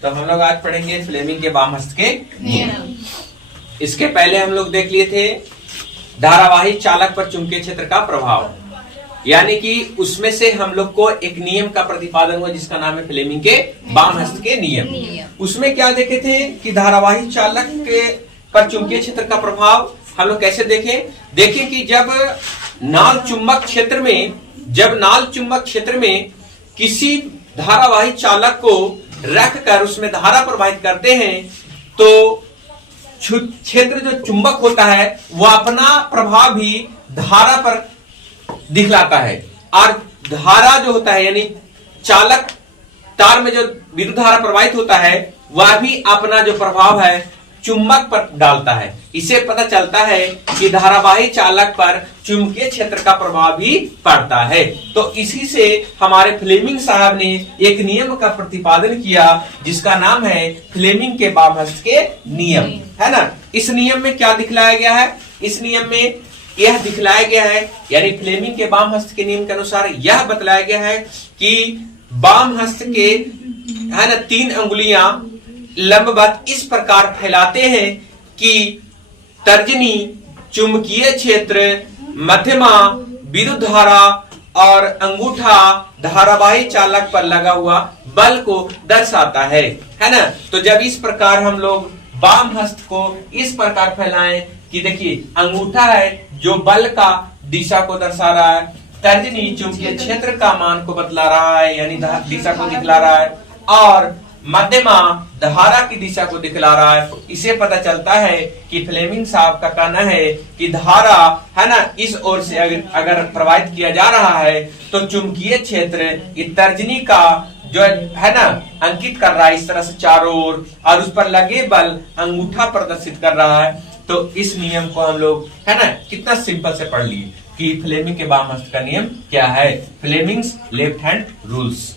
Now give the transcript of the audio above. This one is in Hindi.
तो हम लोग आज पढ़ेंगे फ्लेमिंग के वाम हस्त के नियम। इसके पहले हम लोग देख लिए थे धारावाही चालक पर चुंबकीय क्षेत्र का प्रभाव, यानी कि उसमें से हम लोग को एक नियम का प्रतिपादन हुआ जिसका नाम है फ्लेमिंग के वाम हस्त के नियम। उसमें क्या देखे थे कि धारावाही चालक के पर चुंबकीय क्षेत्र का प्रभाव हम लोग कैसे देखें कि जब नाल चुंबक क्षेत्र में किसी धारावाही चालक को रख कर उसमें धारा प्रवाहित करते हैं तो क्षेत्र जो चुंबक होता है वह अपना प्रभाव भी धारा पर दिखलाता है, और धारा जो होता है यानी चालक तार में जो विद्युत धारा प्रवाहित होता है वह भी अपना जो प्रभाव है चुंबक पर डालता है। इससे पता चलता है कि धारावाही चालक पर चुंबकीय क्षेत्र का प्रभाव भी पड़ता है। तो इसी से हमारे फ्लेमिंग साहब ने एक नियम का प्रतिपादन किया जिसका नाम है फ्लेमिंग के वाम हस्त के नियम, है ना। इस नियम में क्या दिखलाया गया है? इस नियम में यह दिखलाया गया है, यानी फ्लेमिंग के वाम हस्त के नियम के अनुसार यह बतलाया गया है कि वाम हस्त के है ना 3 अंगुलियां लंबवत इस प्रकार फैलाते हैं कि तर्जनी चुंबकीय क्षेत्र, मध्यमा विद्युत धारा और अंगूठा धारावाही चालक पर लगा हुआ बल को दर्शाता है ना। तो जब इस प्रकार हम लोग वाम हस्त को इस प्रकार फैलाएं कि देखिए अंगूठा है जो बल का दिशा को दर्शा रहा है, तर्जनी चुंबकीय क्षेत्र का मान को बतला रहा है यानी दिशा को दिखला रहा है, और मध्यमा धारा की दिशा को दिखला रहा है। इसे पता चलता है कि फ्लेमिंग साहब का कहना है कि धारा है ना इस ओर से अगर प्रवाहित किया जा रहा है तो चुंबकीय क्षेत्र इस तर्जनी का जो है ना अंकित कर रहा है इस तरह से चारों ओर, और उस पर लगे बल अंगूठा प्रदर्शित कर रहा है। तो इस नियम को हम लोग है ना कितना सिंपल से पढ़ लिए कि फ्लेमिंग के वाम हस्त का नियम क्या है, फ्लेमिंग्स लेफ्ट हैंड रूल्स।